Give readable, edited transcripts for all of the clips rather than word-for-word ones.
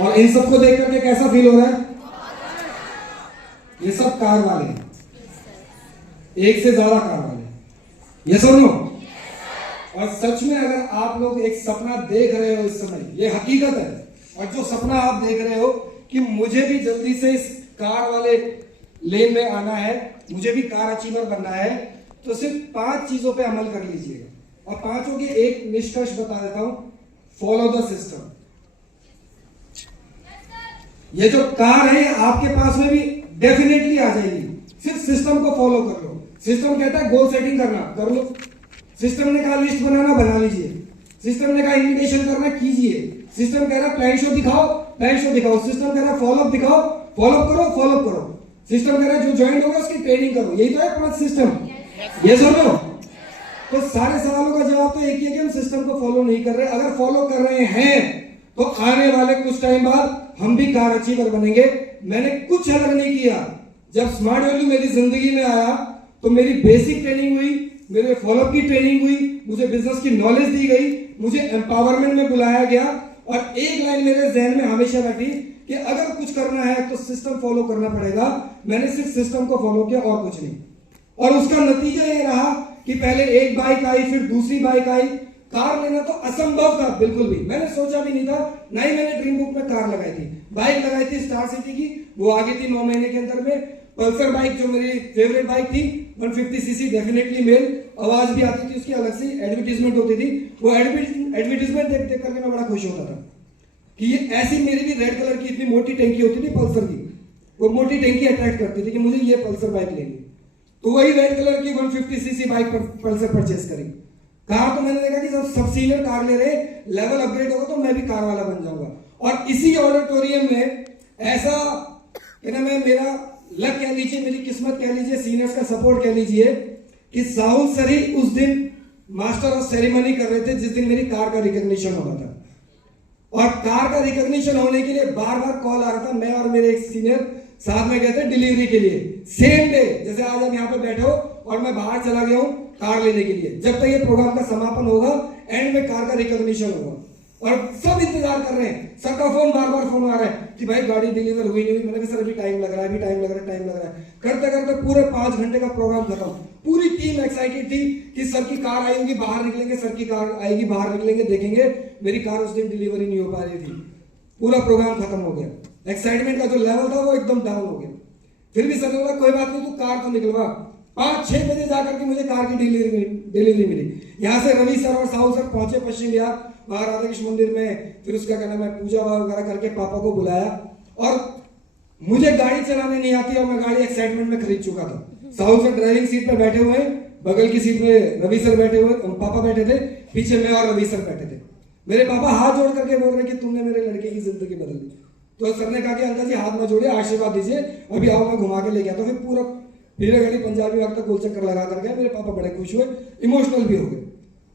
और इन सबको देख करके कैसा फील हो रहा है? ये सब कार वाले हैं, एक से ज्यादा कार वाले। यस और नो? और सच में अगर आप लोग एक सपना देख रहे हो इस समय, ये हकीकत है, और जो सपना आप देख रहे हो कि मुझे भी जल्दी से इस कार वाले लेन में आना है, मुझे भी कार अचीवर बनना है, तो सिर्फ 5 चीजों पे अमल कर लीजिएगा। और 5 की एक निष्कर्ष बता देता हूं, फॉलो द सिस्टम। ये जो कार है आपके पास में भी डेफिनेटली आ जाएगी, सिर्फ सिस्टम को फॉलो कर लो। सिस्टम कहता है गोल सेटिंग करना, कर लो। सिस्टम ने कहा लिस्ट बनाना, बना लीजिए। सिस्टम ने कहा इन्विटेशन करना, कीजिए। सिस्टम कह रहा प्लान शो दिखाओ, प्लान शो दिखाओ। सिस्टम कह रहा फॉलोअप दिखाओ, फॉलोअप करो, फॉलोअप करो। सिस्टम कह रहा है जो ज्वाइन होगा उसकी ट्रेनिंग करो। यही तो है अपना सिस्टम। ये सुनो, तो सारे सवालों का जवाब तो एक ही है कि हम सिस्टम को फॉलो नहीं कर रहे। अगर फॉलो कर रहे हैं तो आने वाले कुछ टाइम बाद हम भी कार अचीवर बनेंगे। मैंने कुछ अलग नहीं किया। जब स्मार्ट वैल्यू मेरी जिंदगी में आया तो मेरी बेसिक ट्रेनिंग हुई, मेरे फॉलोअप की ट्रेनिंग हुई, मुझे बिजनेस की नॉलेज दी गई, मुझे एम्पावरमेंट में बुलाया गया, और एक लाइन मेरे जहन में हमेशा रखी कि अगर कुछ करना है तो सिस्टम फॉलो करना पड़ेगा। मैंने सिर्फ सिस्टम को फॉलो किया और कुछ नहीं। और उसका नतीजा ये रहा कि पहले एक बाइक आई, फिर दूसरी बाइक आई। कार लेना तो असंभव था, बिल्कुल भी मैंने सोचा भी नहीं था, ना ही मैंने ड्रीम बुक में कार लगाई थी। बाइक लगाई थी स्टार सिटी की, वो आ गई थी 9 महीने के अंदर में। पल्सर बाइक जो मेरी फेवरेट बाइक थी, 150 सीसी, डेफिनेटली मेल, आवाज भी आती थी उसकी, अलग से एडवर्टीजमेंट होती थी। वो एडवर्टीजमेंट देख देख करके मैं बड़ा खुश होता था कि ये ऐसी, मेरी भी रेड कलर की इतनी मोटी टंकी होती थी पल्सर की, वो मोटी टंकी अट्रैक्ट करती थी कि मुझे ये पल्सर बाइक लेनी। तो वही रेड कलर की 150 सीसी बाइक पल्सर परचेस करी। कार तो मैंने देखा कि सब सीनियर कार ले रहे, लेवल अपग्रेड होगा तो मैं भी कार वाला बन जाऊंगा। और इसी ऑडिटोरियम में ऐसा कहना, मैं मेरा लक कह लीजिए, मेरी किस्मत कह लीजिए, सीनियर्स का सपोर्ट कह लीजिए, कि साहुल सर ही उस दिन मास्टर ऑफ सेरेमनी कर रहे थे जिस दिन मेरी कार का रिकॉग्निशन होना था। और कार का रिकॉग्निशन होने के लिए बार बार कॉल आ रहा था। मैं और मेरे एक सीनियर साथ में गए थे डिलीवरी के लिए, सेम डे जैसे आज हम यहाँ पे बैठे हो, और मैं बाहर चला गया हूँ कार लेने के लिए। जब तक ये प्रोग्राम का समापन होगा, एंड में कार का रिकॉग्निशन होगा, और सब इंतजार कर रहे हैं। सर का फोन बार बार फोन आ रहा है कि भाई गाड़ी डिलीवर हुई नहीं हुई। मैंने कहा सर अभी टाइम लग रहा है, अभी टाइम लग रहा है, टाइम लग रहा है। करते करते पूरे 5 घंटे का प्रोग्राम खत्म। पूरी टीम एक्साइटेड थी कि सर की कार आई होगी, बाहर निकलेंगे, सर की कार आएगी, बाहर निकलेंगे, देखेंगे। मेरी कार उस दिन डिलीवरी नहीं हो पा रही थी। पूरा प्रोग्राम खत्म हो गया। एक्साइटमेंट का जो लेवल था वो एकदम डाउन हो गया। फिर भी सर ने बोला कोई बात नहीं, तू कार तो निकलवा। 5-6 बजे जाकर के मुझे कार की डिलीवरी मिली। यहाँ से रवि सर और साहू सर पहुंचे पश्चिम बिहार, वहां राधा कृष्ण मंदिर में। फिर उसका कहना, मैं पूजा वगैरह करके पापा को बुलाया। और मुझे गाड़ी चलाने नहीं आती और मैं गाड़ी एक्साइटमेंट में खरीद चुका था। साहू सर ड्राइविंग सीट पे बैठे हुए, बगल की सीट पे रवि सर बैठे हुए, पापा बैठे थे, पीछे मैं और रवि सर बैठे थे। मेरे पापा हाथ जोड़ करके बोल रहे कि तुमने मेरे लड़के की जिंदगी बदल दी। तो सर ने कहा कि अंकल जी हाथ में जोड़िए, आशीर्वाद दीजिए, अभी आओ मैं घुमा के ले गया। तो फिर पूरा फिर गाड़ी पंजाबी वक्त तक गोल चक्कर लगा कर गया। मेरे पापा बड़े खुश हुए, इमोशनल भी हो गए।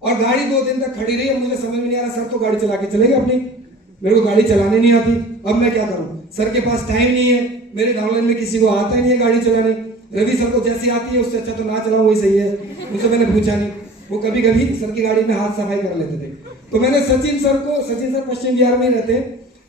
और गाड़ी 2 दिन तक खड़ी रही। मुझे समझ में नहीं आ रहा, सर तो गाड़ी चला के चले गए अपनी, मेरे को गाड़ी चलाने नहीं आती, अब मैं क्या करूं? सर के पास टाइम नहीं है, मेरे डाउनलाइन में किसी को आता ही नहीं है गाड़ी चलाने। रवि सर को जैसी आती है उससे अच्छा तो ना चलाऊं, वही सही है। मुझसे मैंने पूछा नहीं, वो कभी कभी सर की गाड़ी में हाथ सफाई कर लेते थे। तो मैंने सचिन सर पश्चिम बिहार में ही रहते,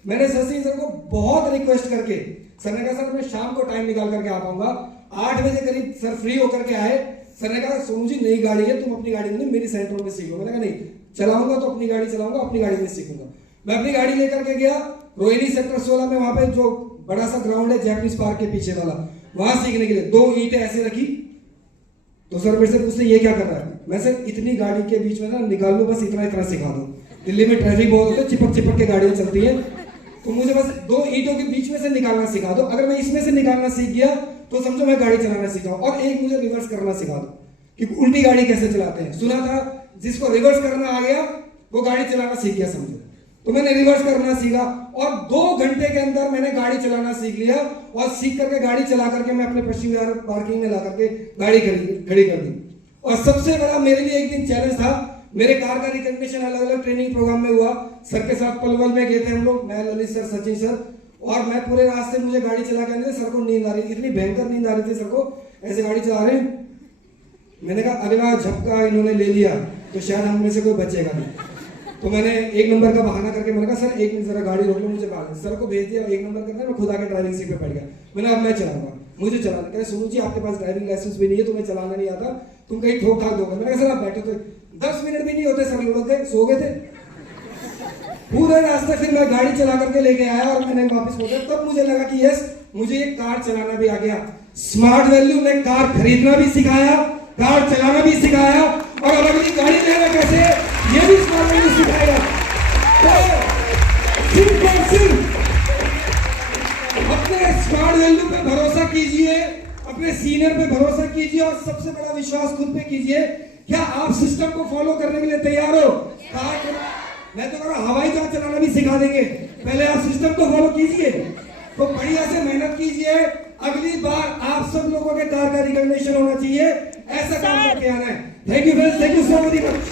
मैंने सचिन सर को बहुत रिक्वेस्ट करके, सर ने कहा सर मैं शाम को टाइम निकाल करके आ पाऊंगा। 8 बजे करीब सर फ्री होकर के आए। सर ने कहा सोनू जी नई गाड़ी है, तुम अपनी गाड़ी में मेरी सेंट्रल में सीखो। मैंने कहा नहीं, चलाऊंगा तो अपनी गाड़ी चलाऊंगा, अपनी गाड़ी में सीखूंगा। मैं अपनी गाड़ी लेकर के गया रोहिणी सेक्टर 16 में, वहां पे जो बड़ा सा ग्राउंड है जैपनीज पार्क के पीछे वाला, वहां सीखने के लिए 2 ईंटें ऐसे रखी। तो सर मेरे से पूछते ये क्या कर रहा है? मैं सर इतनी गाड़ी के बीच में ना निकाल लो, बस इतना सिखा दो। दिल्ली में ट्रैफिक बहुत होता है, चिपक चिपक के गाड़ियां चलती है, तो मुझे बस 2 ईंटों के बीच में से निकालना सिखा दो। अगर मैं इसमें से निकालना सीख गया तो समझो मैं गाड़ी चलाना सीखा। और एक मुझे रिवर्स करना सिखा दो कि उल्टी गाड़ी कैसे चलाते हैं। सुना था जिसको रिवर्स करना आ गया वो गाड़ी चलाना सीख गया समझो। तो मैंने रिवर्स करना सीखा और 2 घंटे के अंदर मैंने गाड़ी चलाना सीख लिया। और सीख करके गाड़ी चला करके मैं अपने पश्चिम बिहार पार्किंग में ला करके गाड़ी खड़ी कर दी। और सबसे बड़ा मेरे लिए एक दिन चैलेंज था, मेरे कार का रिकॉग्निशन अलग अलग ट्रेनिंग प्रोग्राम में हुआ। सर के साथ पलवल में गए थे हम लोग, मैं, ललित सर, सचिन सर, और मैं पूरे रास्ते मुझे गाड़ी चला के आने, सर को नींद आ रही, इतनी भयंकर नींद आ रही थी सर को, ऐसे गाड़ी चला रहे। मैंने कहा अगला झपका इन्होंने ले लिया तो शायद हम में से कोई बचेगा नहीं। तो मैंने 1 नंबर का बहाना करके मैंने कहा सर 1 मिनट जरा गाड़ी रोक लो, मुझे सर को भेज दिया, 1 नंबर करना, मैं खुद आके ड्राइविंग सीट पे बैठ गया। मैंने अब मैं चलाऊंगा, मुझे चलाना। कह सुनो जी आपके पास ड्राइविंग लाइसेंस भी नहीं है, तुम्हें चलाना नहीं आता, तुम कहीं ठोक ठाक दोगे। मैंने कहा सर आप बैठो। तो 10 मिनट भी नहीं होते सर लुढ़क गए, सो गए थे पूरे रास्ते। फिर मैं गाड़ी चला करके लेके आया और मैंने वापस पहुंचा, तब मुझे लगा कि यस मुझे ये कार चलाना भी आ गया। स्मार्ट वैल्यू ने कार खरीदना भी सिखाया, कार चलाना भी सिखाया, और अब अगली गाड़ी लेना कैसे ये भी स्मार्ट वैल्यू सिखाएगा। तो सिर्फ और सिर्फ अपने स्मार्ट वैल्यू पे भरोसा कीजिए, अपने सीनियर पे भरोसा कीजिए, और सबसे बड़ा विश्वास खुद पे कीजिए। क्या आप सिस्टम को फॉलो करने के लिए तैयार हो? मैं तो कह रहा हवाई जहाज चलाना भी सिखा देंगे, पहले आप सिस्टम को फॉलो कीजिए। तो बढ़िया से मेहनत कीजिए, अगली बार आप सब लोगों के कार का रिकॉग्निशन होना चाहिए, ऐसा काम करके आना है। Thank you friends, thank you so much.